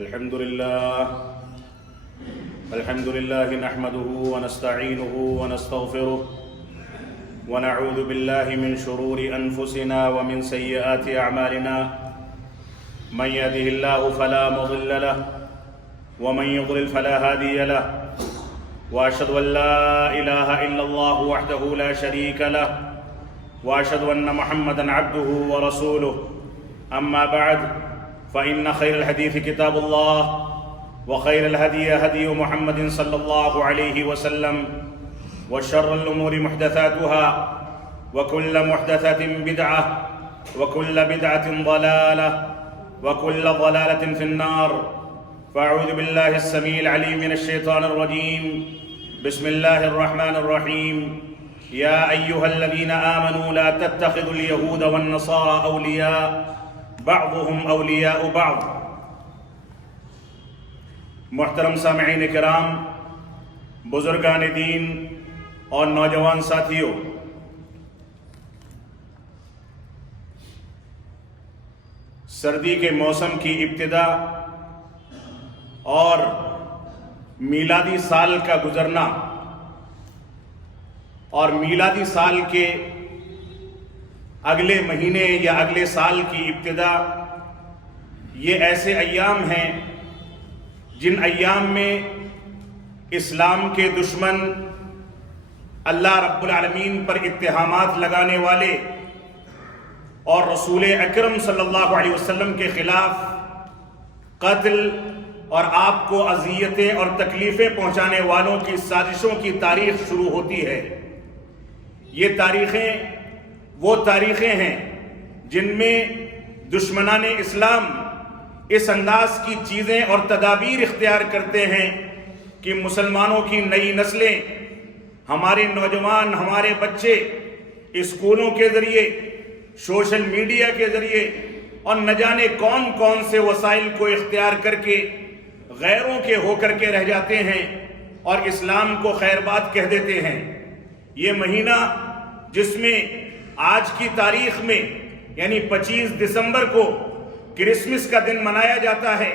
الحمد لله نحمده ونستعينه ونستغفره ونعوذ بالله من شرور أنفسنا ومن سيئات أعمالنا من يهده الله فلا مضل له ومن يضلل فلا هادي له وأشهد أن لا إله إلا الله وحده لا شريك له وأشهد أن محمدًا عبده ورسوله أما بعد فإن خير الحديث كتاب الله وخير الهدي هدي محمد صلى الله عليه وسلم وشر الأمور محدثاتها وكل محدثة بدعة وكل بدعة ضلالة وكل ضلالة في النار. فأعوذ بالله السميع العليم من الشيطان الرجيم. بسم الله الرحمن الرحيم. يا أيها الذين آمنوا لا تتخذوا اليهود والنصارى أولياء بعضهم اولیاء بعض. محترم سامعین کرام، بزرگان دین اور نوجوان ساتھیوں، سردی کے موسم کی ابتدا اور میلادی سال کا گزرنا اور میلادی سال کے اگلے مہینے یا اگلے سال کی ابتدا، یہ ایسے ایام ہیں جن ایام میں اسلام کے دشمن، اللہ رب العالمین پر اتہامات لگانے والے اور رسول اکرم صلی اللہ علیہ وسلم کے خلاف قتل اور آپ کو اذیتیں اور تکلیفیں پہنچانے والوں کی سازشوں کی تاریخ شروع ہوتی ہے. یہ تاریخیں وہ تاریخیں ہیں جن میں دشمنان اسلام اس انداز کی چیزیں اور تدابیر اختیار کرتے ہیں کہ مسلمانوں کی نئی نسلیں، ہمارے نوجوان، ہمارے بچے اسکولوں کے ذریعے، سوشل میڈیا کے ذریعے اور نہ جانے کون کون سے وسائل کو اختیار کر کے غیروں کے ہو کر کے رہ جاتے ہیں اور اسلام کو خیر بات کہہ دیتے ہیں. یہ مہینہ جس میں آج کی تاریخ میں یعنی 25 دسمبر کو کرسمس کا دن منایا جاتا ہے،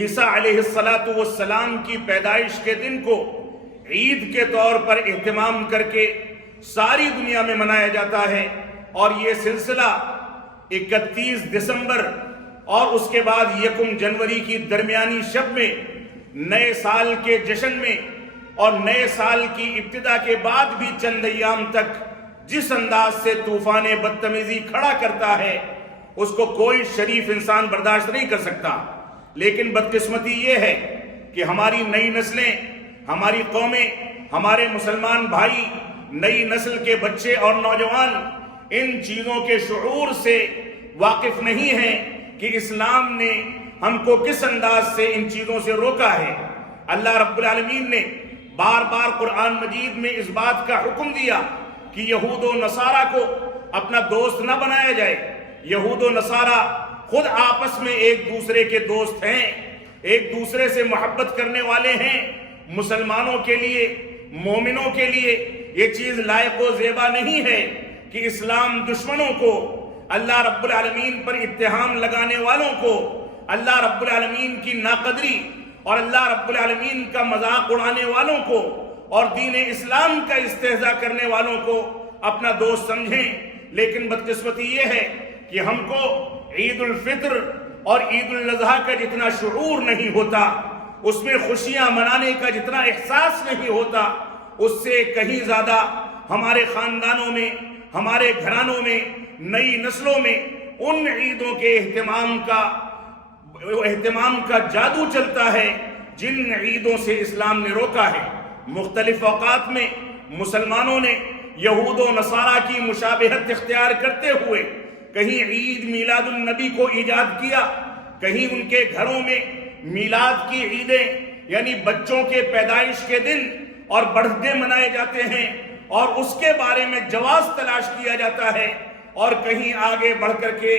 عیسیٰ علیہ السلام کی پیدائش کے دن کو عید کے طور پر اہتمام کر کے ساری دنیا میں منایا جاتا ہے. اور یہ سلسلہ 31 دسمبر اور اس کے بعد 1 جنوری کی درمیانی شب میں نئے سال کے جشن میں اور نئے سال کی ابتدا کے بعد بھی چند ایام تک جس انداز سے طوفان بدتمیزی کھڑا کرتا ہے اس کو کوئی شریف انسان برداشت نہیں کر سکتا. لیکن بدقسمتی یہ ہے کہ ہماری نئی نسلیں، ہماری قومیں، ہمارے مسلمان بھائی، نئی نسل کے بچے اور نوجوان ان چیزوں کے شعور سے واقف نہیں ہیں کہ اسلام نے ہم کو کس انداز سے ان چیزوں سے روکا ہے. اللہ رب العالمین نے بار بار قرآن مجید میں اس بات کا حکم دیا کہ یہود و نصارہ کو اپنا دوست نہ بنایا جائے. یہود و نصارہ خود آپس میں ایک دوسرے کے دوست ہیں، ایک دوسرے سے محبت کرنے والے ہیں. مسلمانوں کے لیے، مومنوں کے لیے یہ چیز لائق و زیبا نہیں ہے کہ اسلام دشمنوں کو، اللہ رب العالمین پر اتہام لگانے والوں کو، اللہ رب العالمین کی ناقدری اور اللہ رب العالمین کا مذاق اڑانے والوں کو اور دین اسلام کا استہزاء کرنے والوں کو اپنا دوست سمجھیں. لیکن بدقسمتی یہ ہے کہ ہم کو عید الفطر اور عید الاضحیٰ کا جتنا شعور نہیں ہوتا، اس میں خوشیاں منانے کا جتنا احساس نہیں ہوتا، اس سے کہیں زیادہ ہمارے خاندانوں میں، ہمارے گھرانوں میں، نئی نسلوں میں ان عیدوں کے اہتمام کا جادو چلتا ہے جن عیدوں سے اسلام نے روکا ہے. مختلف اوقات میں مسلمانوں نے یہود و نصارہ کی مشابہت اختیار کرتے ہوئے کہیں عید میلاد النبی کو ایجاد کیا، کہیں ان کے گھروں میں میلاد کی عیدیں یعنی بچوں کے پیدائش کے دن اور برتھ ڈے منائے جاتے ہیں اور اس کے بارے میں جواز تلاش کیا جاتا ہے. اور کہیں آگے بڑھ کر کے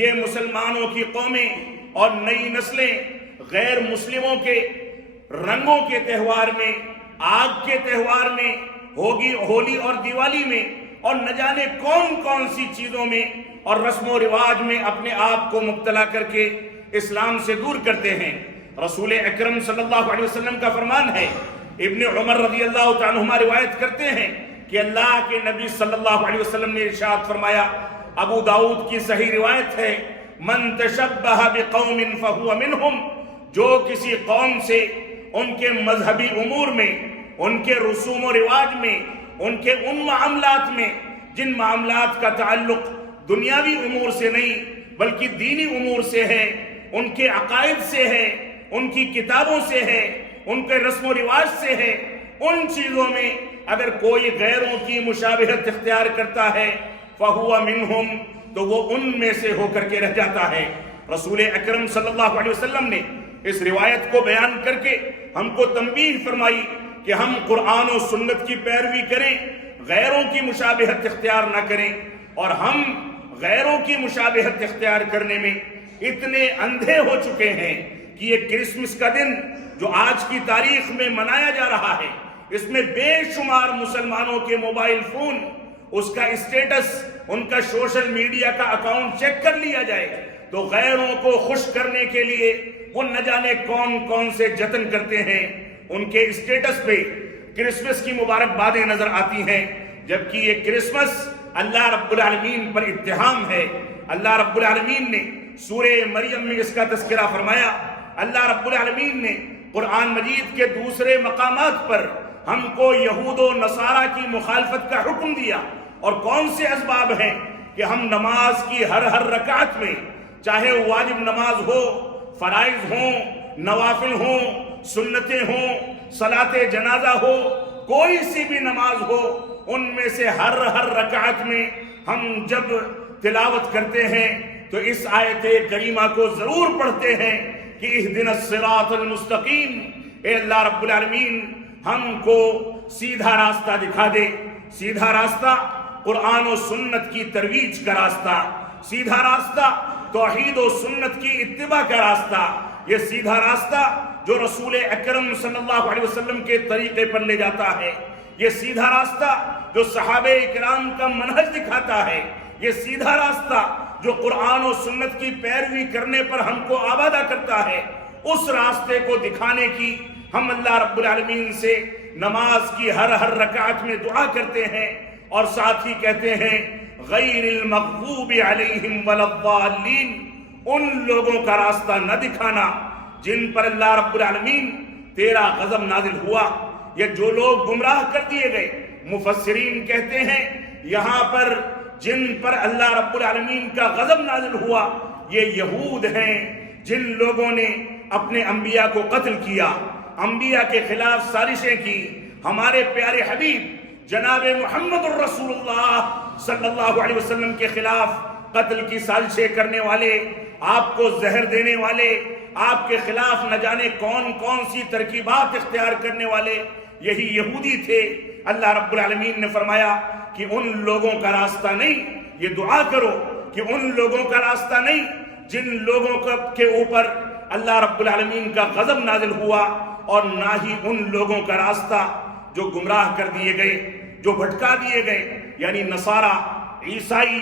یہ مسلمانوں کی قومیں اور نئی نسلیں غیر مسلموں کے رنگوں کے تہوار میں، آگ کے تہوار میں، ہولی اور دیوالی میں اور نہ جانے کون کون سی چیزوں میں اور رسم و رواج میں اپنے آپ کو مبتلا کر کے اسلام سے دور کرتے ہیں۔ رسول اکرم صلی اللہ علیہ وسلم کا فرمان ہے، ابن عمر رضی اللہ تعالیٰ عنہما روایت کرتے ہیں کہ اللہ کے نبی صلی اللہ علیہ وسلم نے ارشاد فرمایا، ابو داؤد کی صحیح روایت ہے، من تشبہ بقوم فہو منہم، جو کسی قوم سے ان کے مذہبی امور میں، ان کے رسوم و رواج میں، ان کے ان معاملات میں جن معاملات کا تعلق دنیاوی امور سے نہیں بلکہ دینی امور سے ہے، ان کے عقائد سے ہے، ان کی کتابوں سے ہے، ان کے رسم و رواج سے ہے، ان چیزوں میں اگر کوئی غیروں کی مشابہت اختیار کرتا ہے فَهُوَ مِنْهُمْ، تو وہ ان میں سے ہو کر کے رہ جاتا ہے۔ رسول اکرم صلی اللہ علیہ وسلم نے اس روایت کو بیان کر کے ہم کو تنبیہ فرمائی کہ ہم قرآن و سنت کی پیروی کریں، غیروں کی مشابہت اختیار نہ کریں۔ اور ہم غیروں کی مشابہت اختیار کرنے میں اتنے اندھے ہو چکے ہیں کہ یہ کرسمس کا دن جو آج کی تاریخ میں منایا جا رہا ہے، اس میں بے شمار مسلمانوں کے موبائل فون، اس کا اسٹیٹس، ان کا سوشل میڈیا کا اکاؤنٹ چیک کر لیا جائے تو غیروں کو خوش کرنے کے لیے وہ نہ جانے کون کون سے جتن کرتے ہیں۔ ان کے اسٹیٹس پہ کرسمس کی مبارکبادیں نظر آتی ہیں، جبکہ یہ کرسمس اللہ رب العالمین پر اتہام ہے۔ اللہ رب العالمین نے سورہ مریم میں اس کا تذکرہ فرمایا۔ اللہ رب العالمین نے قرآن مجید کے دوسرے مقامات پر ہم کو یہود و نصارہ کی مخالفت کا حکم دیا، اور کون سے اسباب ہیں کہ ہم نماز کی ہر رکعت میں، چاہے واجب نماز ہو، فرائض ہوں، نوافل ہوں، سنتیں ہوں، صلاۃ جنازہ ہو، کوئی سی بھی نماز ہو، ان میں سے ہر رکعت میں ہم جب تلاوت کرتے ہیں تو اس آیت کریمہ کو ضرور پڑھتے ہیں کہ اہدنا الصراط المستقیم، اے اللہ رب العالمین ہم کو سیدھا راستہ دکھا دے۔ سیدھا راستہ قرآن و سنت کی ترویج کا راستہ، سیدھا راستہ توحید و سنت کی اتباع کا راستہ، یہ سیدھا راستہ جو رسول اکرم صلی اللہ علیہ وسلم کے طریقے پر لے جاتا ہے، یہ سیدھا راستہ جو صحابہ کرام کا منہج دکھاتا ہے، یہ سیدھا راستہ جو قرآن و سنت کی پیروی کرنے پر ہم کو آبادہ کرتا ہے، اس راستے کو دکھانے کی ہم اللہ رب العالمین سے نماز کی ہر رکعت میں دعا کرتے ہیں، اور ساتھ ہی کہتے ہیں غیر المغضوب علیہم ولا الضالین، ان لوگوں کا راستہ نہ دکھانا جن پر اللہ رب العالمین تیرا غضب نازل ہوا، یا جو لوگ گمراہ کر دیے گئے۔ مفسرین کہتے ہیں یہاں پر جن پر اللہ رب العالمین کا غضب نازل ہوا یہ یہود ہیں، جن لوگوں نے اپنے انبیاء کو قتل کیا، انبیاء کے خلاف سازشیں کی، ہمارے پیارے حبیب جناب محمد الرسول اللہ صلی اللہ علیہ وسلم کے خلاف قتل کی سازشیں کرنے والے، آپ کو زہر دینے والے، آپ کے خلاف نہ جانے کون کون سی ترکیبات اختیار کرنے والے یہی یہودی تھے۔ اللہ رب العالمین نے فرمایا کہ ان لوگوں کا راستہ نہیں، یہ دعا کرو کہ ان لوگوں کا راستہ نہیں جن لوگوں کے اوپر اللہ رب العالمین کا غضب نازل ہوا، اور نہ ہی ان لوگوں کا راستہ جو گمراہ کر دیے گئے، جو بھٹکا دیے گئے، یعنی نصارہ، عیسائی،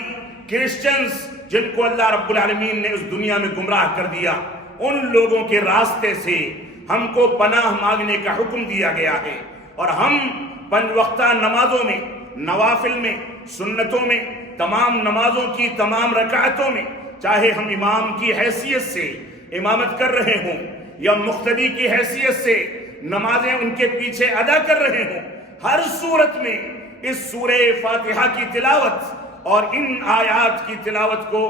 کرسچنز، جن کو اللہ رب العالمین نے اس دنیا میں گمراہ کر دیا، ان لوگوں کے راستے سے ہم کو پناہ مانگنے کا حکم دیا گیا ہے۔ اور ہم پنج وقتہ نمازوں میں، نوافل میں، سنتوں میں، تمام نمازوں کی تمام رکعتوں میں، چاہے ہم امام کی حیثیت سے امامت کر رہے ہوں یا مقتدی کی حیثیت سے نمازیں ان کے پیچھے ادا کر رہے ہوں، ہر صورت میں اس سورہ فاتحہ کی تلاوت اور ان آیات کی تلاوت کو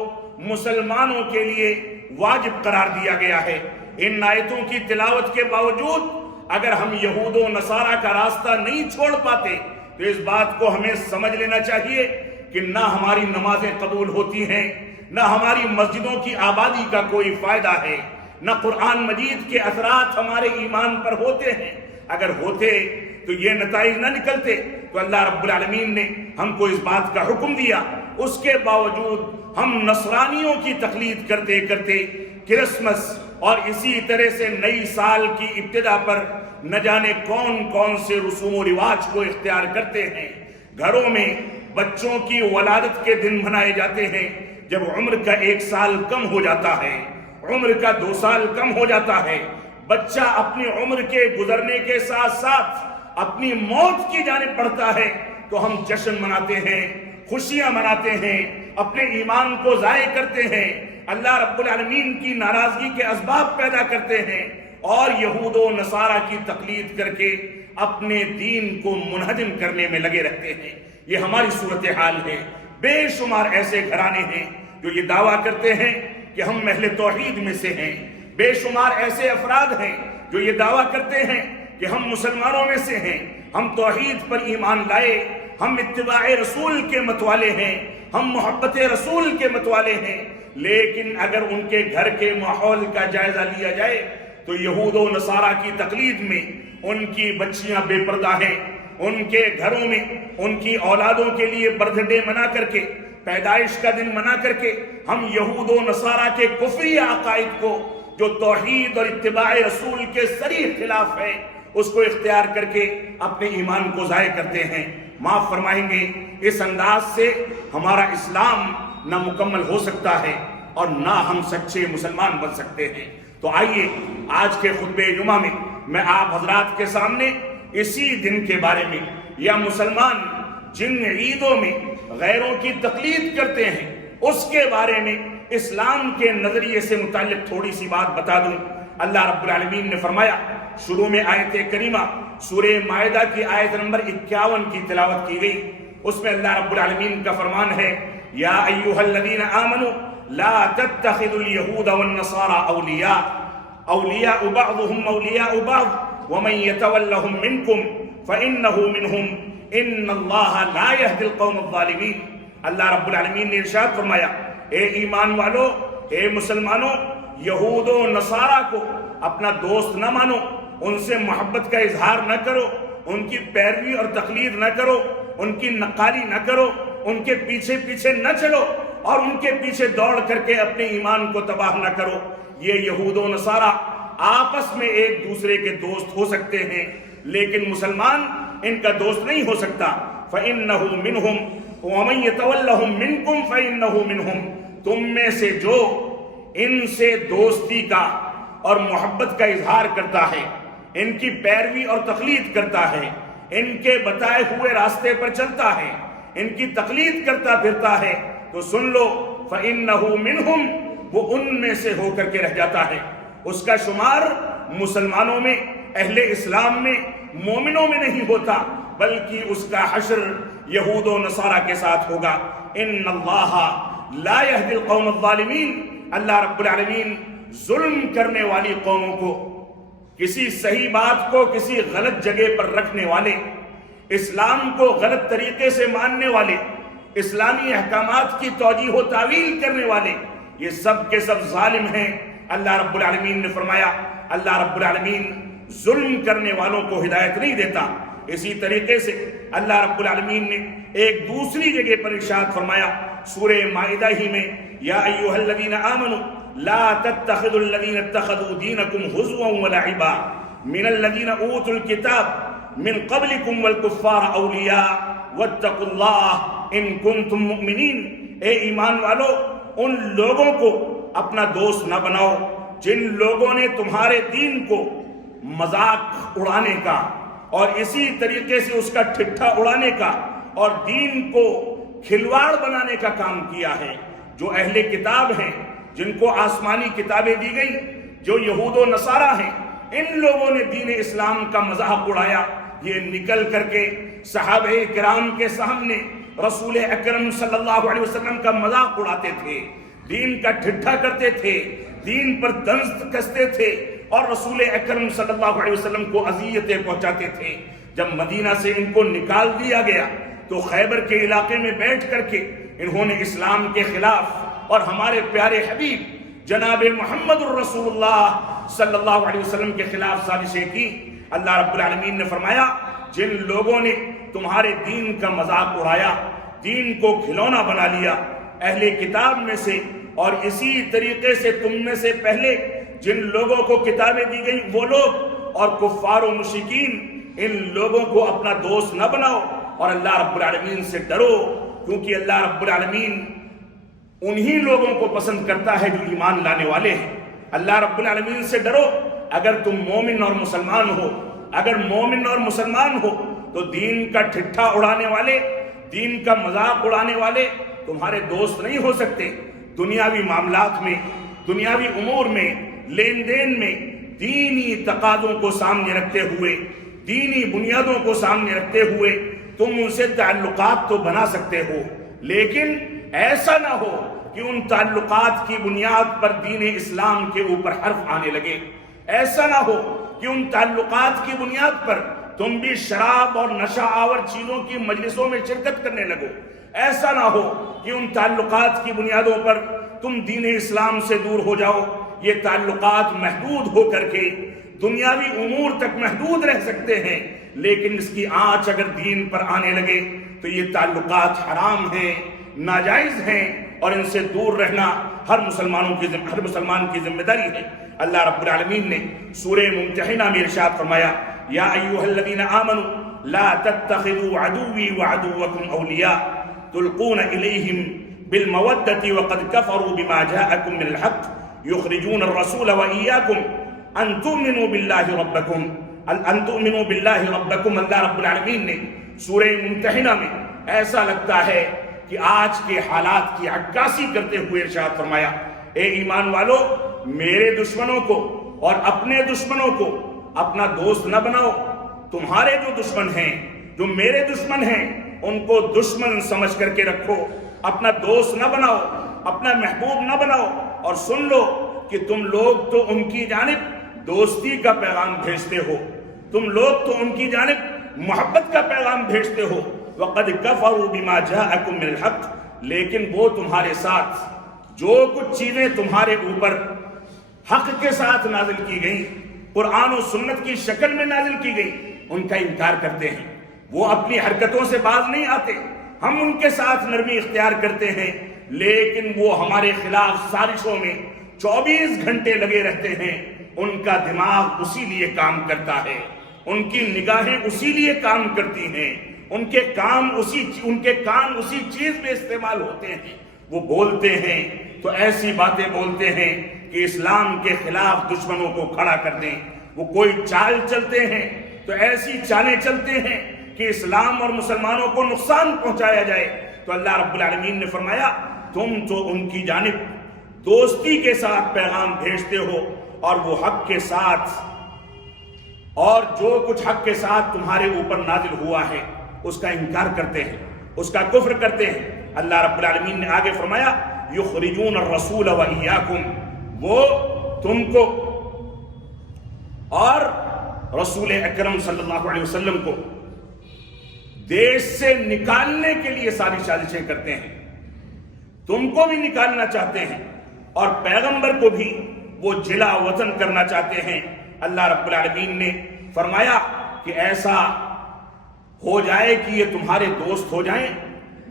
مسلمانوں کے لیے واجب قرار دیا گیا ہے۔ ان آیتوں کی تلاوت کے باوجود اگر ہم یہود و نصارہ کا راستہ نہیں چھوڑ پاتے تو اس بات کو ہمیں سمجھ لینا چاہیے کہ نہ ہماری نمازیں قبول ہوتی ہیں، نہ ہماری مسجدوں کی آبادی کا کوئی فائدہ ہے، نہ قرآن مجید کے اثرات ہمارے ایمان پر ہوتے ہیں۔ اگر ہوتے تو یہ نتائج نہ نکلتے، تو اللہ رب العالمین نے ہم کو اس بات کا حکم دیا، اس کے باوجود ہم نصرانیوں کی تقلید کرتے کرتے کرسمس اور اسی طرح سے نئی سال کی ابتدا پر نہ جانے کون کون سے رسوم و رواج کو اختیار کرتے ہیں۔ گھروں میں بچوں کی ولادت کے دن منائے جاتے ہیں جب عمر کا 1 سال کم ہو جاتا ہے، عمر کا 2 سال کم ہو جاتا ہے، بچہ اپنی عمر کے گزرنے کے ساتھ ساتھ اپنی موت کی جانب بڑھتا ہے، تو ہم جشن مناتے ہیں، خوشیاں مناتے ہیں، اپنے ایمان کو ضائع کرتے ہیں، اللہ رب العالمین کی ناراضگی کے اسباب پیدا کرتے ہیں، اور یہود و نصارہ کی تقلید کر کے اپنے دین کو منہدم کرنے میں لگے رہتے ہیں۔ یہ ہماری صورتحال ہے۔ بے شمار ایسے گھرانے ہیں جو یہ دعویٰ کرتے ہیں کہ ہم اہل توحید میں سے ہیں، بے شمار ایسے افراد ہیں جو یہ دعویٰ کرتے ہیں کہ ہم مسلمانوں میں سے ہیں، ہم توحید پر ایمان لائے، ہم اتباع رسول کے متوالے ہیں، ہم محبت رسول کے متوالے ہیں، لیکن اگر ان کے گھر کے ماحول کا جائزہ لیا جائے تو یہود و نصارہ کی تقلید میں ان کی بچیاں بے پردہ ہیں، ان کے گھروں میں ان کی اولادوں کے لیے برتھ ڈے منا کر کے، پیدائش کا دن منا کر کے، ہم یہود و نصارہ کے کفری عقائد کو جو توحید اور اتباع رسول کے صریح خلاف ہے اس کو اختیار کر کے اپنے ایمان کو ضائع کرتے ہیں۔ معاف فرمائیں گے، اس انداز سے ہمارا اسلام نہ مکمل ہو سکتا ہے اور نہ ہم سچے مسلمان بن سکتے ہیں۔ تو آئیے آج کے خطبہ جمعہ میں آپ حضرات کے سامنے اسی دن کے بارے میں، یا مسلمان جن عیدوں میں غیروں کی تقلید کرتے ہیں اس کے بارے میں اسلام کے نظریے سے متعلق تھوڑی سی بات بتا دوں۔ اللہ رب العالمین نے فرمایا، شروع میں آیت کریمہ سورہ مائدہ کی آیت نمبر 51 کی تلاوت کی گئی، اس میں اللہ رب العالمین کا فرمان ہے، یا ایھا الذین آمنوا لا تتخذوا اليہود والنصارى اولیاء بعضهم اولیاء بعض ومن يتولهم منکم فإنه منهم ان اللہ لا يهدي القوم الظالمین۔ اللہ رب العالمین نے ارشاد فرمایا، اے ایمان والو، اے مسلمانوں، یہود و نصارہ کو اپنا دوست نہ مانو، ان سے محبت کا اظہار نہ کرو، ان کی پیروی اور تقلید نہ کرو، ان کی نقالی نہ کرو، ان کے پیچھے پیچھے نہ چلو اور ان کے پیچھے دوڑ کر کے اپنے ایمان کو تباہ نہ کرو۔ یہ یہود و نصارہ آپس میں ایک دوسرے کے دوست ہو سکتے ہیں لیکن مسلمان ان کا دوست نہیں ہو سکتا۔ فَإِنَّهُ مِنْهُمْ وَمَنْ يَتَوَلَّهُمْ مِنْكُمْ فَإِنَّهُ مِنْهُمْ۔ تم میں سے جو ان سے دوستی کا اور محبت کا اظہار کرتا ہے، ان کی پیروی اور تقلید کرتا ہے، ان کے بتائے ہوئے راستے پر چلتا ہے، ان کی تقلید کرتا پھرتا ہے، تو سن لو فَإِنَّهُ مِنْهُمْ، وہ ان میں سے ہو کر کے رہ جاتا ہے۔ اس کا شمار مسلمانوں میں، اہل اسلام میں، مومنوں میں نہیں ہوتا، بلکہ اس کا حشر یہود و نصارہ کے ساتھ ہوگا۔ ان اللہ لا يهدي القوم الظالمین، اللہ رب العالمین ظلم کرنے والی قوموں کو، کسی صحیح بات کو کسی غلط جگہ پر رکھنے والے، اسلام کو غلط طریقے سے ماننے والے، اسلامی احکامات کی توجیہ و تعویل کرنے والے، یہ سب کے سب ظالم ہیں۔ اللہ رب العالمین نے فرمایا، اللہ رب العالمین ظلم کرنے والوں کو ہدایت نہیں دیتا۔ اسی طریقے سے اللہ رب العالمین نے ایک دوسری جگہ پر ارشاد فرمایا سورہ مائدہ ہی میں، یا ایھا الذین آمنوا لا تتخذوا الذین اتخذوا دینکم ہزوا ولعبا من الذین اوتوا الکتاب من قبلکم والکفار اولیاء واتقوا اللہ ان کنتم مؤمنین۔ اے ایمان والو، ان لوگوں کو اپنا دوست نہ بناؤ جن لوگوں نے تمہارے دین کو مذاق اڑانے کا اور اسی طریقے سے اس کا ٹھٹھا اڑانے کا اور دین کو کھلواڑ بنانے کا کام کیا ہے۔ جو اہل کتاب ہیں، جن کو آسمانی کتابیں دی گئیں، جو یہود و نصارہ ہیں، ان لوگوں نے دین اسلام کا مذاق اڑایا۔ یہ نکل کر کے صحابہ کرام کے سامنے رسول اکرم صلی اللہ علیہ وسلم کا مذاق اڑاتے تھے، دین کا ٹھٹھا کرتے تھے، دین پر طنز کستے تھے اور رسول اکرم صلی اللہ علیہ وسلم کو اذیتیں پہنچاتے تھے۔ جب مدینہ سے ان کو نکال دیا گیا تو خیبر کے علاقے میں بیٹھ کر کے انہوں نے اسلام کے خلاف اور ہمارے پیارے حبیب جناب محمد الرسول اللہ صلی اللہ علیہ وسلم کے خلاف سازشیں کی۔ اللہ رب العالمین نے فرمایا، جن لوگوں نے تمہارے دین کا مذاق اڑایا، دین کو کھلونا بنا لیا، اہل کتاب میں سے اور اسی طریقے سے تم میں سے پہلے جن لوگوں کو کتابیں دی گئیں وہ لوگ اور کفار و مشرکین، ان لوگوں کو اپنا دوست نہ بناؤ اور اللہ رب العالمین سے ڈرو، کیونکہ اللہ رب العالمین انہی لوگوں کو پسند کرتا ہے جو ایمان لانے والے ہیں۔ اللہ رب العالمین سے ڈرو. اگر تم مومن اور مسلمان ہو، اگر مومن اور مسلمان ہو تو دین کا ٹھٹھا اڑانے والے، دین کا مذاق اڑانے والے تمہارے دوست نہیں ہو سکتے. دنیاوی معاملات میں، دنیاوی امور میں، لین دین میں دینی تقاضوں کو سامنے رکھتے ہوئے، دینی بنیادوں کو سامنے رکھتے ہوئے تم ان سے تعلقات تو بنا سکتے ہو، لیکن ایسا نہ ہو کہ ان تعلقات کی بنیاد پر دین اسلام کے اوپر حرف آنے لگے. ایسا نہ ہو کہ ان تعلقات کی بنیاد پر تم بھی شراب اور نشہ آور چیزوں کی مجلسوں میں شرکت کرنے لگو. ایسا نہ ہو کہ ان تعلقات کی بنیادوں پر تم دین اسلام سے دور ہو جاؤ. یہ تعلقات محدود ہو کر کے دنیاوی امور تک محدود رہ سکتے ہیں، لیکن اس کی آنچ اگر دین پر آنے لگے تو یہ تعلقات حرام ہیں، ناجائز ہیں، اور ان سے دور رہنا ہر مسلمان کی ذمہ داری ہے. اللہ رب العالمین نے سورہ ممتحنہ میں ارشاد فرمایا، یا ایھا الذین آمنوا لا تتخذوا عدوی وعدوکم اولیاء تلقون الیہم بالمودۃ وقد کفروا بما جاءکم من الحق یخرجون الرسول وإیاکم ان تؤمنوا باللہ ربکم. اللہ رب العالمین نے سورہ ممتحنہ میں ایسا لگتا ہے کہ آج کے حالات کی عکاسی کرتے ہوئے ارشاد فرمایا، اے ایمان والو، میرے دشمنوں کو اور اپنے دشمنوں کو اپنا دوست نہ بناؤ. تمہارے جو دشمن ہیں، جو میرے دشمن ہیں، ان کو دشمن سمجھ کر کے رکھو، اپنا دوست نہ بناؤ، اپنا محبوب نہ بناؤ. اور سن لو کہ تم لوگ تو ان کی جانب دوستی کا پیغام بھیجتے ہو، تم لوگ تو ان کی جانب محبت کا پیغام بھیجتے ہو. وَقَدْ كَفَرُوا بِمَا جَاءَكُم مِّنَ الْحَقِّ، لیکن وہ تمہارے ساتھ جو کچھ چیزیں تمہارے اوپر حق کے ساتھ نازل کی گئیں، قرآن و سنت کی شکل میں نازل کی گئی، ان کا انکار کرتے ہیں. وہ اپنی حرکتوں سے باز نہیں آتے. ہم ان کے ساتھ نرمی اختیار کرتے ہیں، لیکن وہ ہمارے خلاف سازشوں میں 24 گھنٹے لگے رہتے ہیں. ان کا دماغ اسی لیے کام کرتا ہے، ان کی نگاہیں اسی لیے کام کرتی ہیں، ان کے کان اسی چیز میں استعمال ہوتے ہیں. وہ بولتے ہیں تو ایسی باتیں بولتے ہیں کہ اسلام کے خلاف دشمنوں کو کھڑا کر دیں. وہ کوئی چال چلتے ہیں تو ایسی چالیں چلتے ہیں کہ اسلام اور مسلمانوں کو نقصان پہنچایا جائے. تو اللہ رب العالمین نے فرمایا، تم تو ان کی جانب دوستی کے ساتھ پیغام بھیجتے ہو، اور وہ حق کے ساتھ، اور جو کچھ حق کے ساتھ تمہارے اوپر نازل ہوا ہے اس کا انکار کرتے ہیں، اس کا کفر کرتے ہیں. اللہ رب العالمین نے آگے فرمایا، یخرجون الرسول وإیاکم، وہ تم کو اور رسول اکرم صلی اللہ علیہ وسلم کو دیش سے نکالنے کے لیے ساری سازشیں کرتے ہیں. تم کو بھی نکالنا چاہتے ہیں اور پیغمبر کو بھی وہ جلا وطن کرنا چاہتے ہیں. اللہ رب العالمین نے فرمایا کہ ایسا ہو جائے کہ یہ تمہارے دوست ہو جائیں،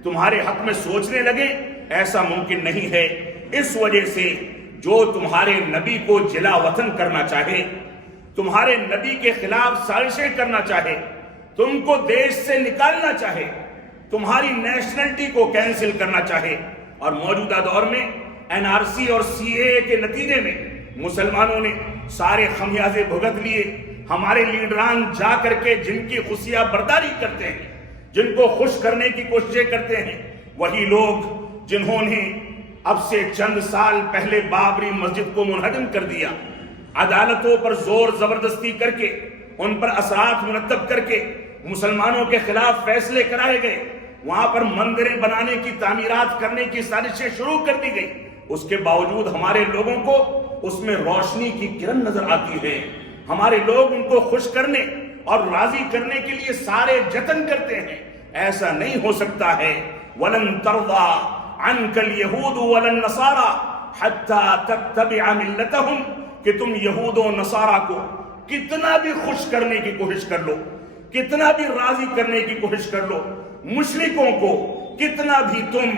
تمہارے حق میں سوچنے لگے، ایسا ممکن نہیں ہے. اس وجہ سے جو تمہارے نبی کو جلا وطن کرنا چاہے، تمہارے نبی کے خلاف سازشیں کرنا چاہے، تم کو دیش سے نکالنا چاہے، تمہاری نیشنلٹی کو کینسل کرنا چاہے، اور موجودہ دور میں NRC اور CAA کے نتیجے میں مسلمانوں نے سارے خمیازے بھگت لیے. ہمارے لیڈران جا کر کے جن کی خفیہ برداری کرتے ہیں، جن کو خوش کرنے کی کوششیں کرتے ہیں، وہی لوگ جنہوں نے اب سے چند سال پہلے بابری مسجد کو منہدم کر دیا، عدالتوں پر زور زبردستی کر کے، ان پر اثرات مرتب کر کے مسلمانوں کے خلاف فیصلے کرائے گئے، وہاں پر مندریں بنانے کی، تعمیرات کرنے کی سازشیں شروع کر دی گئی. اس کے باوجود ہمارے لوگوں کو اس میں روشنی کی کرن نظر آتی ہے. ہمارے لوگ ان کو خوش کرنے اور راضی کرنے کے لیے سارے جتن کرتے ہیں. ایسا نہیں ہو سکتا ہے. وَلَن تَرْضَىٰ عَنْكَ الْيَهُودُ وَلَا النَّصَارَىٰ حَتَّىٰ تَتَّبِعَ مِلَّتَهُمْ، کہ تم یہود و نصارہ کو کتنا بھی خوش کرنے کی کوشش کر لو، کتنا بھی راضی کرنے کی کوشش کر لو، مشرکوں کو کتنا بھی تم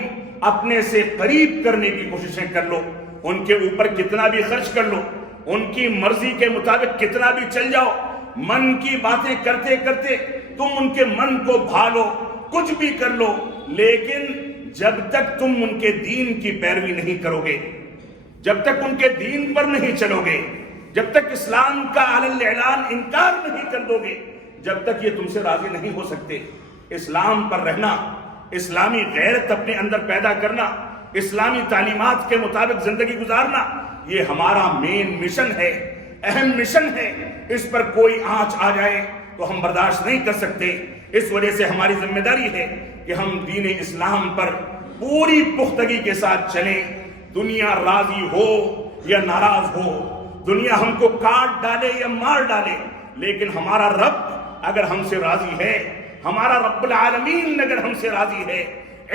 اپنے سے قریب کرنے کی کوششیں کر لو، ان کے اوپر کتنا بھی خرچ کر لو، ان کی مرضی کے مطابق کتنا بھی چل جاؤ، من کی باتیں کرتے کرتے تم ان کے من کو بھالو، کچھ بھی کر لو، لیکن جب تک تم ان کے دین کی پیروی نہیں کرو گے، جب تک ان کے دین پر نہیں چلو گے، جب تک اسلام کا علی الاعلان انکار نہیں کر دو گے، جب تک یہ تم سے راضی نہیں ہو سکتے۔ اسلام پر رہنا، اسلامی غیرت اپنے اندر پیدا کرنا، اسلامی تعلیمات کے مطابق زندگی گزارنا، یہ ہمارا مین مشن ہے، اہم مشن ہے۔ اس پر کوئی آنچ آ جائے تو ہم برداشت نہیں کر سکتے۔ اس وجہ سے ہماری ذمہ داری ہے کہ ہم دین اسلام پر پوری پختگی کے ساتھ چلیں، دنیا راضی ہو یا ناراض ہو، دنیا ہم کو کاٹ ڈالے یا مار ڈالے، لیکن ہمارا رب اگر ہم سے راضی ہے، ہمارا رب العالمین اگر ہم سے راضی ہے،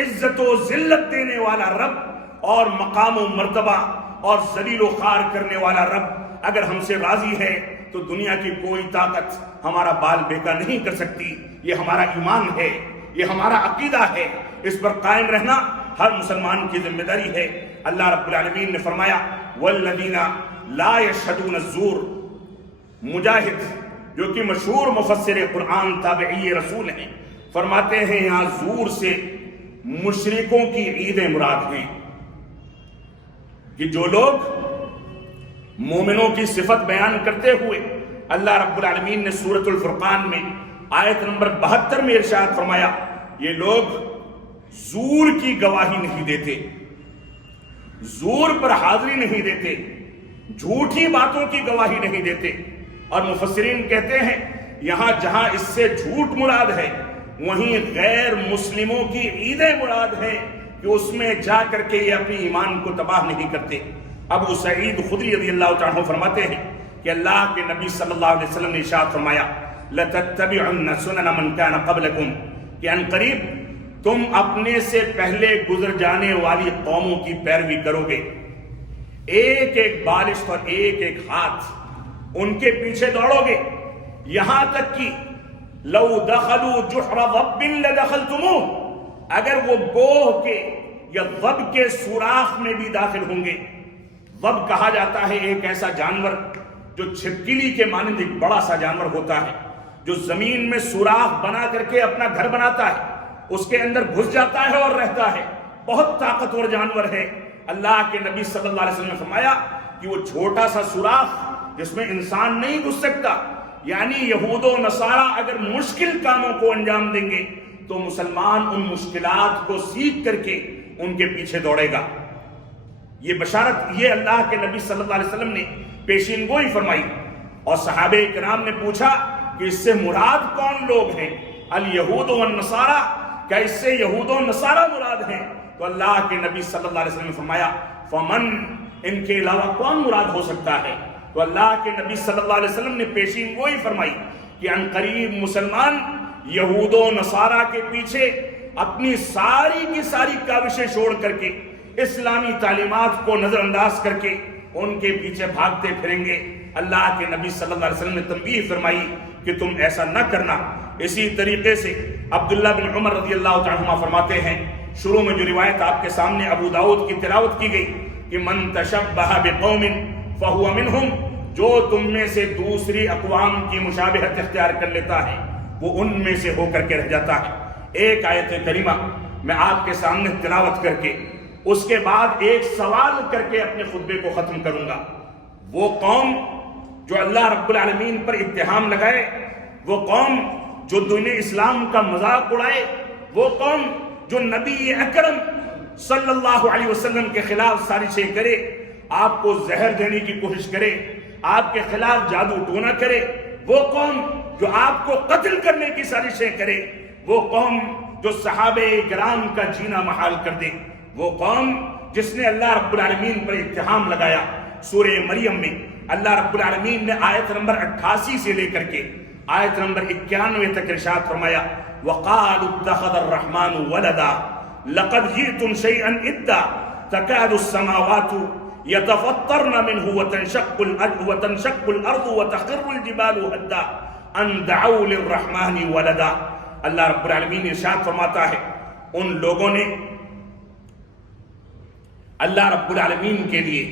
عزت و ذلت دینے والا رب اور مقام و مرتبہ اور ذلیل و خوار کرنے والا رب اگر ہم سے راضی ہے تو دنیا کی کوئی طاقت ہمارا بال بیکا نہیں کر سکتی۔ یہ ہمارا ایمان ہے، یہ ہمارا عقیدہ ہے، اس پر قائم رہنا ہر مسلمان کی ذمہ داری ہے۔ اللہ رب العالمین نے فرمایا والذین لا یشہدون الزور۔ مجاہد جو کہ مشہور مفسر قرآن تابعی رسول ہیں، فرماتے ہیں یہاں زور سے مشرکوں کی عیدیں مراد ہیں، کہ جو لوگ مومنوں کی صفت بیان کرتے ہوئے اللہ رب العالمین نے سورۃ الفرقان میں آیت نمبر 72 میں ارشاد فرمایا یہ لوگ زور کی گواہی نہیں دیتے، زور پر حاضری نہیں دیتے، جھوٹی باتوں کی گواہی نہیں دیتے۔ اور مفسرین کہتے ہیں یہاں جہاں اس سے جھوٹ مراد ہے وہیں غیر مسلموں کی عیدیں مراد ہیں، کہ اس میں جا کر کے یہ اپنی ایمان کو تباہ نہیں کرتے۔ ابو سعید خدری رضی اللہ تعالیٰ عنہ فرماتے ہیں کہ اللہ کے نبی صلی اللہ علیہ وسلم نے ارشاد فرمایا لَتَتَّبِعُنَّ سُنَنَ مَنْ كَانَ قَبْلَكُمْ، کہ ان قریب تم اپنے سے پہلے گزر جانے والی قوموں کی پیروی کرو گے، ایک ایک بالش اور ایک ایک ہاتھ ان کے پیچھے دوڑو گے، یہاں تک کہ لو دخلوا جحر ضب لدخلتموه، اگر وہ گوہ کے یا ضب کے سوراخ میں بھی داخل ہوں گے۔ ضب کہا جاتا ہے ایک ایسا جانور جو چھپکلی کے مانند ایک بڑا سا جانور ہوتا ہے، جو زمین میں سوراخ بنا کر کے اپنا گھر بناتا ہے، اس کے اندر گھس جاتا ہے اور رہتا ہے، بہت طاقتور جانور ہے۔ اللہ کے نبی صلی اللہ علیہ وسلم نے فرمایا کہ وہ چھوٹا سا سوراخ جس میں انسان نہیں گھس سکتا، یعنی یہود و نصارہ اگر مشکل کاموں کو انجام دیں گے تو مسلمان ان مشکلات کو سیکھ کر کے ان کے پیچھے دوڑے گا۔ یہ بشارت یہ اللہ کے نبی صلی اللہ علیہ وسلم نے پیشین گوئی فرمائی، اور صحابہ کرام نے پوچھا کہ اس سے مراد کون لوگ ہیں؟ الیہود والنصارہ، کیا اس سے یہود و نصارہ مراد ہیں؟ تو اللہ کے نبی صلی اللہ علیہ وسلم نے فرمایا فمن، ان کے علاوہ کون مراد ہو سکتا ہے؟ تو اللہ کے نبی صلی اللہ علیہ وسلم نے پیشین گوئی فرمائی کہ ان قریب مسلمان یہود و نصارہ کے پیچھے اپنی ساری کی ساری کاوشیں چھوڑ کر کے اسلامی تعلیمات کو نظر انداز کر کے ان کے پیچھے بھاگتے پھریں گے۔ اللہ کے نبی صلی اللہ علیہ وسلم نے تنبیہ فرمائی کہ تم ایسا نہ کرنا۔ اسی طریقے سے عبداللہ بن عمر رضی اللہ تعالیٰ عنہ فرماتے ہیں، شروع میں جو روایت آپ کے سامنے ابو داؤد کی تلاوت کی گئی کہ من تشبہ بقوم فہو منہم، جو تم میں سے دوسری اقوام کی مشابہت اختیار کر لیتا ہے وہ ان میں سے ہو کر کے رہ جاتا ہے۔ ایک آیت کریمہ میں آپ کے سامنے تلاوت کر کے اس کے بعد ایک سوال کر کے اپنے خطبے کو ختم کروں گا۔ وہ قوم جو اللہ رب العالمین پر اتہام لگائے، وہ قوم جو دین اسلام کا مذاق اڑائے، وہ قوم جو نبی اکرم صلی اللہ علیہ وسلم کے خلاف سازشیں کرے، آپ کو زہر دینے کی کوشش کرے، آپ کے خلاف جادو ٹونا کرے، وہ قوم جو آپ کو قتل کرنے کی سازشیں کرے، وہ قوم جو صحابہ کرام کا جینا محال کر دے، وہ قوم جس نے اللہ رب العالمین پر اتہام لگایا۔ سورہ مریم میں اللہ رب العالمین نے آیت نمبر 88 سے لے کر کے آیت نمبر 91 تک ارشاد فرمایا وَقَالُوا اتَّخَذَ الرَّحْمَنُ وَلَدًا لَقَدْ جِئْتُمْ شَيْئًا إِدًّا تَكَادُ السَّمَاوَاتُ يَتَفَطَّرْنَ مِنْهُ وَتَنشَقُّ الْأَرْضُ وَتَخِرُّ الْجِبَالُ هَدًّا أَن دَعَوْا لِلرَّحْمَنِ وَلَدًا۔ اللہ رب العالمین ارشاد فرماتا ہے ان لوگوں نے اللہ رب العالمین کے لیے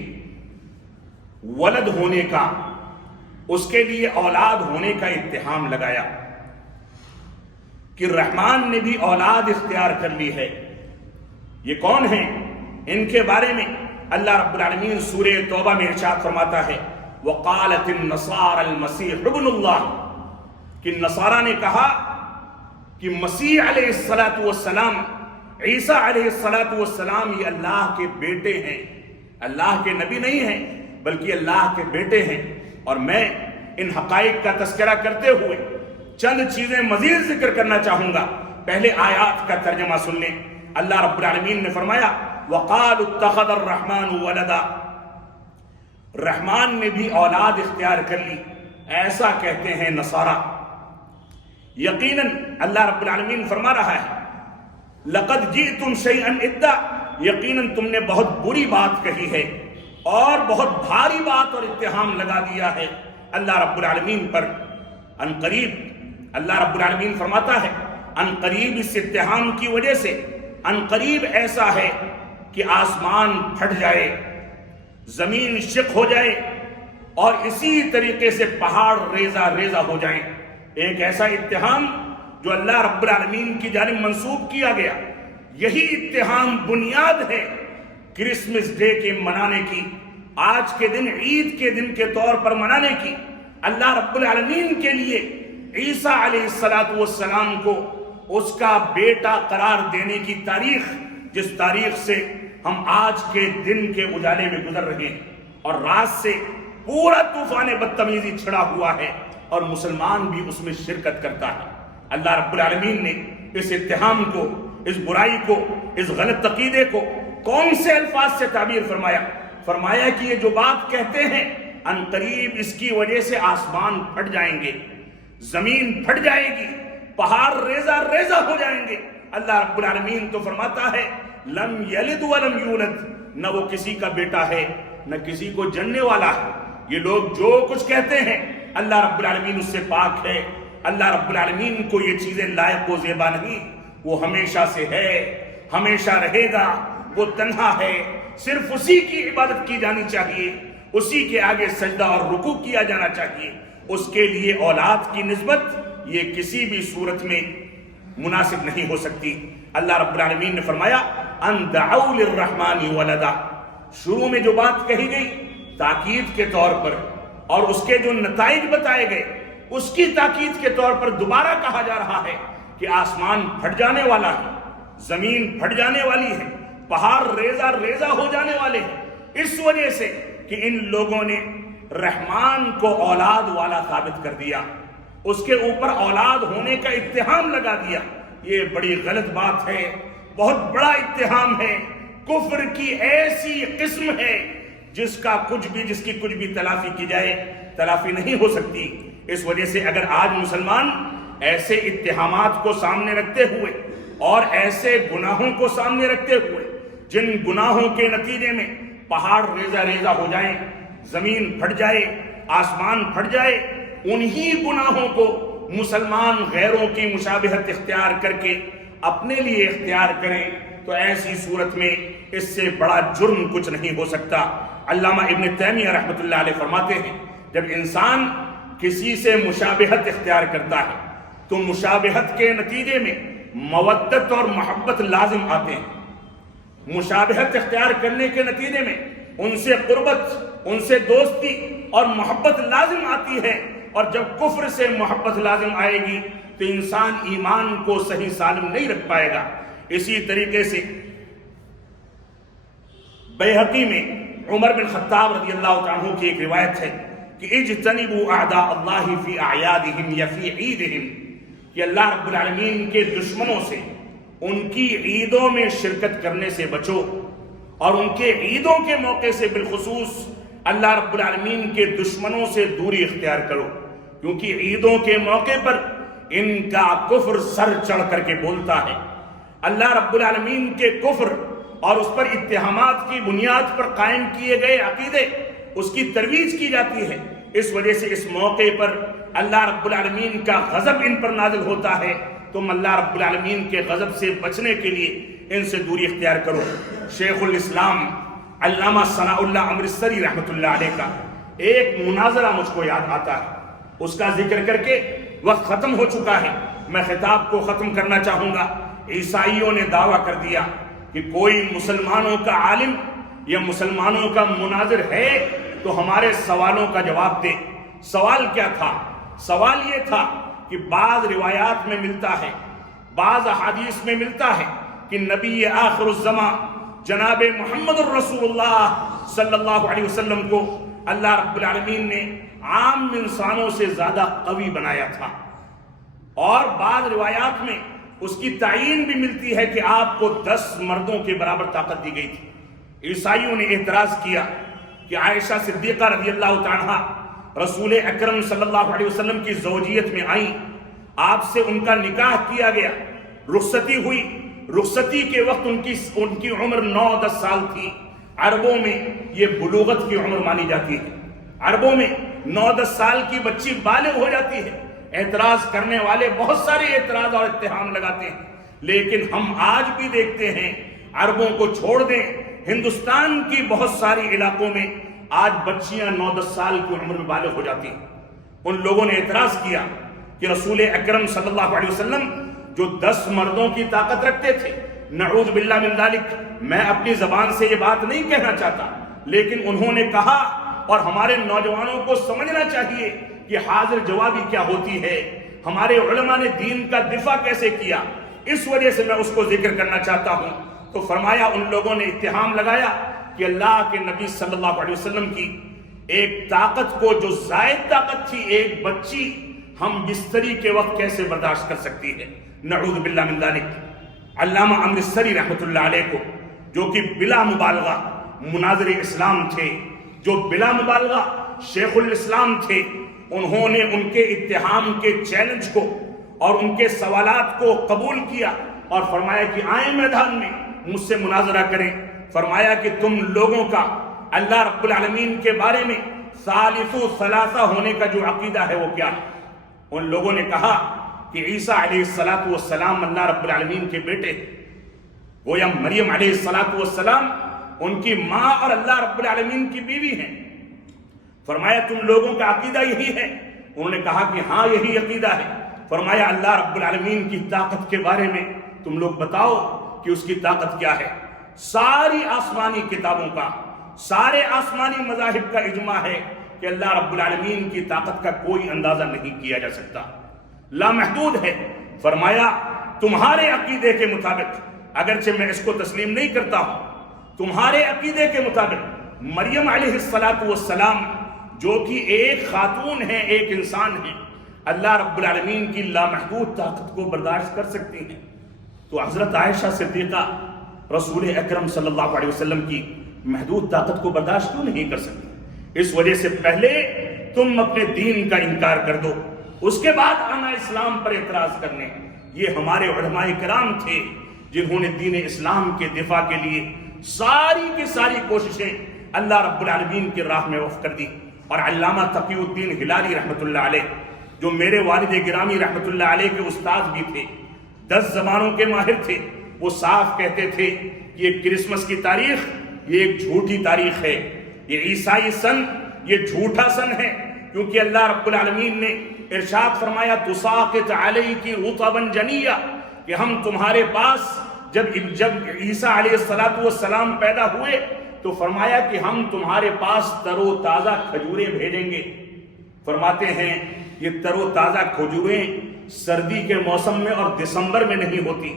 ولد ہونے کا، اس کے لیے اولاد ہونے کا اتہام لگایا کہ رحمان نے بھی اولاد اختیار کر لی ہے۔ یہ کون ہیں؟ ان کے بارے میں اللہ رب العالمین سورہ توبہ میں ارشاد فرماتا ہے وقالت النصارى المسیح ابن اللہ، کہ نصارہ نے کہا کہ مسیح علیہ السلام، عیسیٰ علیہ السلام یہ اللہ کے بیٹے ہیں، اللہ کے نبی نہیں ہیں بلکہ اللہ کے بیٹے ہیں۔ اور میں ان حقائق کا تذکرہ کرتے ہوئے چند چیزیں مزید ذکر کرنا چاہوں گا۔ پہلے آیات کا ترجمہ سن لیں۔ اللہ رب العالمین نے فرمایا وَقَالُوا اتَّخَذَ الرَّحْمَنُ وَلَدًا، رحمان نے بھی اولاد اختیار کر لی، ایسا کہتے ہیں نصارہ۔ یقیناً اللہ رب العالمین فرما رہا ہے لَقَدْ جِئْتُمْ شَيْئًا إِدًّا، یقیناً تم نے بہت بری بات کہی ہے اور بہت بھاری بات اور اتہام لگا دیا ہے اللہ رب العالمین پر۔ ان قریب اللہ رب العالمین فرماتا ہے ان قریب اس اتہام کی وجہ سے ان قریب ایسا ہے کہ آسمان پھٹ جائے، زمین شق ہو جائے اور اسی طریقے سے پہاڑ ریزہ ریزہ ہو جائیں۔ ایک ایسا اتہام جو اللہ رب العالمین کی جانب منسوب کیا گیا، یہی اتہام بنیاد ہے کرسمس ڈے کے منانے کی، آج کے دن عید کے دن کے طور پر منانے کی۔ اللہ رب العالمین کے لیے عیسیٰ علیہ السلام کو اس کا بیٹا قرار دینے کی تاریخ، جس تاریخ سے ہم آج کے دن کے اجالے میں گزر رہے ہیں، اور رات سے پورا طوفان بدتمیزی چھڑا ہوا ہے اور مسلمان بھی اس میں شرکت کرتا ہے۔ اللہ رب العالمین نے اس اتہام کو، اس برائی کو، اس غلط عقیدے کو کون سے الفاظ سے تعبیر فرمایا کہ یہ جو بات کہتے ہیں ان قریب اس کی وجہ سے آسمان پھٹ جائیں گے، زمین پھٹ جائے گی، پہاڑ ریزہ ریزہ ہو جائیں گے۔ اللہ رب العالمین تو فرماتا ہے لم یلد ولم یولد، نہ وہ کسی کا بیٹا ہے نہ کسی کو جننے والا ہے۔ یہ لوگ جو کچھ کہتے ہیں اللہ رب العالمین اس سے پاک ہے۔ اللہ رب العالمین کو یہ چیزیں لائق و زیبا نہیں، وہ ہمیشہ سے ہے، ہمیشہ رہے گا، وہ تنہا ہے، صرف اسی کی عبادت کی جانی چاہیے، اسی کے آگے سجدہ اور رکوع کیا جانا چاہیے۔ اس کے لیے اولاد کی نسبت یہ کسی بھی صورت میں مناسب نہیں ہو سکتی۔ اللہ رب العالمین نے فرمایا ان دعوا للرحمن ولدا، شروع میں جو بات کہی گئی تاکید کے طور پر اور اس کے جو نتائج بتائے گئے اس کی تاکید کے طور پر دوبارہ کہا جا رہا ہے کہ آسمان پھٹ جانے والا ہے، زمین پھٹ جانے والی ہے، پہاڑ ریزہ ریزہ ہو جانے والے ہیں، اس وجہ سے کہ ان لوگوں نے رحمان کو اولاد والا ثابت کر دیا، اس کے اوپر اولاد ہونے کا اتہام لگا دیا۔ یہ بڑی غلط بات ہے، بہت بڑا اتہام ہے، کفر کی ایسی قسم ہے جس کی کچھ بھی تلافی کی جائے تلافی نہیں ہو سکتی۔ اس وجہ سے اگر آج مسلمان ایسے اتہامات کو سامنے رکھتے ہوئے اور ایسے گناہوں کو سامنے رکھتے ہوئے جن گناہوں کے نتیجے میں پہاڑ ریزہ ریزہ ہو جائیں، زمین پھٹ جائے، آسمان پھٹ جائے، انہی گناہوں کو مسلمان غیروں کی مشابہت اختیار کر کے اپنے لیے اختیار کریں تو ایسی صورت میں اس سے بڑا جرم کچھ نہیں ہو سکتا۔ علامہ ابن تیمیہ رحمۃ اللہ علیہ فرماتے ہیں جب انسان کسی سے مشابہت اختیار کرتا ہے تو مشابہت کے نتیجے میں مودت اور محبت لازم آتے ہیں۔ مشابہت اختیار کرنے کے نتیجے میں ان سے قربت، ان سے دوستی اور محبت لازم آتی ہے، اور جب کفر سے محبت لازم آئے گی تو انسان ایمان کو صحیح سالم نہیں رکھ پائے گا۔ اسی طریقے سے بیہقی میں عمر بن خطاب رضی اللہ عنہ کی ایک روایت ہے کہ اجتنبوا اعداء اللہ فی اعیادہم یا فی عیدہم، کہ اللہ رب العالمین کے دشمنوں سے ان کی عیدوں میں شرکت کرنے سے بچو، اور ان کے عیدوں کے موقع سے بالخصوص اللہ رب العالمین کے دشمنوں سے دوری اختیار کرو، کیونکہ عیدوں کے موقع پر ان کا کفر سر چڑھ کر کے بولتا ہے۔ اللہ رب العالمین کے کفر اور اس پر اتہامات کی بنیاد پر قائم کیے گئے عقیدے، اس کی ترویج کی جاتی ہے۔ اس وجہ سے اس موقع پر اللہ رب العالمین کا غضب ان پر نازل ہوتا ہے۔ تم اللہ رب العالمین کے غضب سے بچنے کے لیے ان سے دوری اختیار کرو۔ شیخ الاسلام علامہ ثناء اللہ امرتسری رحمۃ اللہ علیہ کا ایک مناظرہ مجھ کو یاد آتا ہے، اس کا ذکر کر کے وقت ختم ہو چکا ہے، میں خطاب کو ختم کرنا چاہوں گا۔ عیسائیوں نے دعویٰ کر دیا کہ کوئی مسلمانوں کا عالم یہ مسلمانوں کا مناظر ہے تو ہمارے سوالوں کا جواب دے۔ سوال کیا تھا؟ سوال یہ تھا کہ بعض روایات میں ملتا ہے، بعض احادیث میں ملتا ہے کہ نبی آخر الزمان جناب محمد الرسول اللہ صلی اللہ علیہ وسلم کو اللہ رب العالمین نے عام انسانوں سے زیادہ قوی بنایا تھا، اور بعض روایات میں اس کی تعین بھی ملتی ہے کہ آپ کو 10 مردوں کے برابر طاقت دی گئی تھی۔ عیسائیوں نے اعتراض کیا کہ عائشہ صدیقہ رضی اللہ تعالیٰ رسول اکرم صلی اللہ علیہ وسلم کی زوجیت میں آئیں، آپ سے ان کا نکاح کیا گیا، رخصتی ہوئی، رخصتی کے وقت ان کی عمر 9-10 سال تھی۔ عربوں میں یہ بلوغت کی عمر مانی جاتی ہے، عربوں میں 9-10 سال کی بچی بالغ ہو جاتی ہے۔ اعتراض کرنے والے بہت سارے اعتراض اور اتہام لگاتے ہیں، لیکن ہم آج بھی دیکھتے ہیں، عربوں کو چھوڑ دیں، ہندوستان کی بہت ساری علاقوں میں آج بچیاں 9-10 سال کی عمر میں بالغ ہو جاتی ہیں۔ ان لوگوں نے اعتراض کیا کہ رسول اکرم صلی اللہ علیہ وسلم جو 10 مردوں کی طاقت رکھتے تھے، نعوذ باللہ من ذالک، میں اپنی زبان سے یہ بات نہیں کہنا چاہتا، لیکن انہوں نے کہا، اور ہمارے نوجوانوں کو سمجھنا چاہیے کہ حاضر جوابی کیا ہوتی ہے، ہمارے علماء نے دین کا دفاع کیسے کیا، اس وجہ سے میں اس کو ذکر کرنا چاہتا ہوں۔ تو فرمایا، ان لوگوں نے اتہام لگایا کہ اللہ کے نبی صلی اللہ علیہ وسلم کی ایک طاقت کو، جو زائد طاقت تھی، ایک بچی ہم بستری کے وقت کیسے برداشت کر سکتی ہے، نعوذ باللہ من ذالک۔ علامہ امرتسری رحمۃ اللہ علیہ کو، جو کہ بلا مبالغہ مناظر اسلام تھے، جو بلا مبالغہ شیخ الاسلام تھے، انہوں نے ان کے اتہام کے چیلنج کو اور ان کے سوالات کو قبول کیا اور فرمایا کہ آئیں میدان میں مجھ سے مناظرہ کریں۔ فرمایا کہ تم لوگوں کا اللہ رب العالمین کے بارے میں ثالث و ثلاثہ ہونے کا جو عقیدہ ہے وہ کیا ہے؟ ان لوگوں نے کہا کہ عیسیٰ علیہ السلام اللہ رب العالمین کے بیٹے ہیں، گویا مریم علیہ السلام ان کی ماں اور اللہ رب العالمین کی بیوی ہیں۔ فرمایا تم لوگوں کا عقیدہ یہی ہے؟ انہوں نے کہا کہ ہاں یہی عقیدہ ہے۔ فرمایا اللہ رب العالمین کی طاقت کے بارے میں تم لوگ بتاؤ کہ اس کی طاقت کیا ہے۔ ساری آسمانی کتابوں کا، سارے آسمانی مذاہب کا اجماع ہے کہ اللہ رب العالمین کی طاقت کا کوئی اندازہ نہیں کیا جا سکتا، لامحدود ہے۔ فرمایا تمہارے عقیدے کے مطابق، اگرچہ میں اس کو تسلیم نہیں کرتا ہوں، تمہارے عقیدے کے مطابق مریم علیہ السلام جو کہ ایک خاتون ہے، ایک انسان ہے، اللہ رب العالمین کی لامحدود طاقت کو برداشت کر سکتی ہیں، تو حضرت عائشہ صدیقہ رسول اکرم صلی اللہ علیہ وسلم کی محدود طاقت کو برداشت کیوں نہیں کر سکتی؟ اس وجہ سے پہلے تم اپنے دین کا انکار کر دو، اس کے بعد آنا اسلام پر اعتراض کرنے۔ یہ ہمارے علماء کرام تھے جنہوں نے دین اسلام کے دفاع کے لیے ساری کی ساری کوششیں اللہ رب العالمین کی راہ میں وقف کر دی۔ اور علامہ تقی الدین ہلالی رحمۃ اللہ علیہ، جو میرے والد گرامی رحمۃ اللہ علیہ کے استاد بھی تھے، 10 زبانوں کے ماہر تھے، وہ صاف کہتے تھے کہ یہ کرسمس کی تاریخ یہ ایک جھوٹی تاریخ ہے، یہ عیسائی سن یہ جھوٹا سن ہے، کیونکہ اللہ رب العالمین نے ارشاد فرمایا تساقط علیک رطبا جنیا، کہ ہم تمہارے پاس جب عیسیٰ علیہ السلام پیدا ہوئے تو فرمایا کہ ہم تمہارے پاس تر و تازہ کھجوریں بھیجیں گے۔ فرماتے ہیں یہ تر و تازہ کھجوریں سردی کے موسم میں اور دسمبر میں نہیں ہوتی،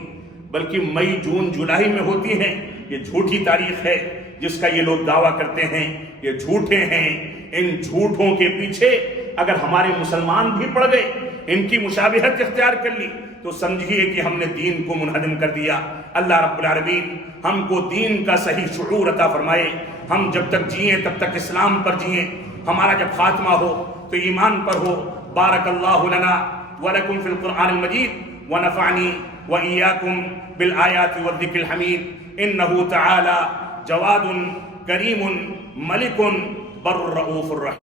بلکہ مئی جون جولائی میں ہوتی ہیں۔ یہ جھوٹی تاریخ ہے جس کا یہ لوگ دعویٰ کرتے ہیں، یہ جھوٹے ہیں۔ ان جھوٹوں کے پیچھے اگر ہمارے مسلمان بھی پڑ گئے، ان کی مشابہت اختیار کر لی، تو سمجھیے کہ ہم نے دین کو منہدم کر دیا۔ اللہ رب العالمین ہم کو دین کا صحیح شعور عطا فرمائے، ہم جب تک جئیں تب تک اسلام پر جئیں، ہمارا جب خاتمہ ہو تو ایمان پر ہو۔ بارک اللہ لنا ولکم فی القرآن المجید ونفعنی وإیاکم بالآیات والذکر الحمید، انہ تعالی جواد کریم ملک بر الرؤوف الرحیم۔